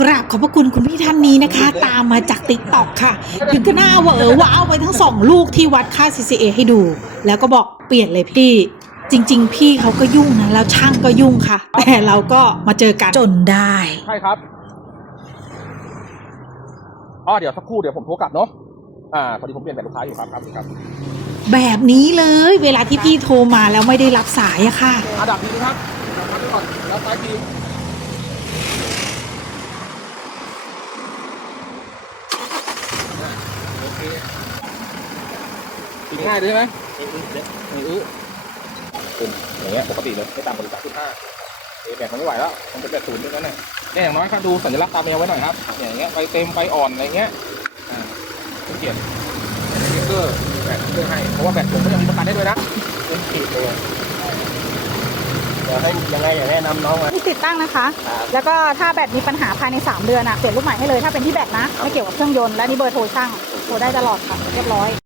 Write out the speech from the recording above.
กราบขอบพระคุณคุณพี่ท่านนี้นะคะ ตามมาจากติ๊กต็อกค่ะ ถึงก็น่าเหวอว้าวไปทั้งสองลูกที่วัดค่า CCA ให้ดู แล้วก็บอกเปลี่ยนเลยพี่ จริง ๆ พี่เขาก็ยุ่งนะแล้วช่างก็ยุ่งค่ะ แต่เราก็มาเจอกันจนได้ ใช่ครับอ๋อเดี๋ยวสักครู่เดี๋ยวผมโทรกลับเนาะอ่าพอดีผมเปลี่ยนแบบลูกค้าอยู่ครับครับครับแบบนี้เลย เวลาที่พี่โทรมาแล้วไม่ได้รับสายอะค่ะอ่าดับดีนะครับดับไปก่อนแล้วซ้ายทีอ่า โอเคติดง่ายเลยใช่ไหมไม่อื้อไม่อื้อเป็นอย่างเงี้ยปกติเลยไม่ต่ำกว่าสามจุดห้าเอแบตมันไม่ไหวแล้วมันเป็นแบตศูนย์ด้วยนั่นแหละเนี่ยอย่างน้อยครับดูสัญลักษณ์ตาแมวไว้หน่อยครับ อย่างเงี้ยไฟเต็มไฟอ่อนอะไรเงี้ยอ่าต้องเขียนสติ๊กเกอร์แบตเพื่อให้เพราะว่าแบตผมก็ยังมีประกันได้ด้วยนะเป็นขีดเลยเดี๋ยวให้ยังไงอย่าแนะนำน้องมา ที่ติดตั้งนะคะ ครับแล้วก็ถ้าแบตมีปัญหาภายใน 3 เดือนอะเปลี่ยนลูกใหม่ให้เลยถ้าเป็นที่แบตนะ ไม่เกี่ยวกับเครื่องยนต์และนี่เบอร์โทรช่างโทรได้ตลอดค่ะเรียบร้อย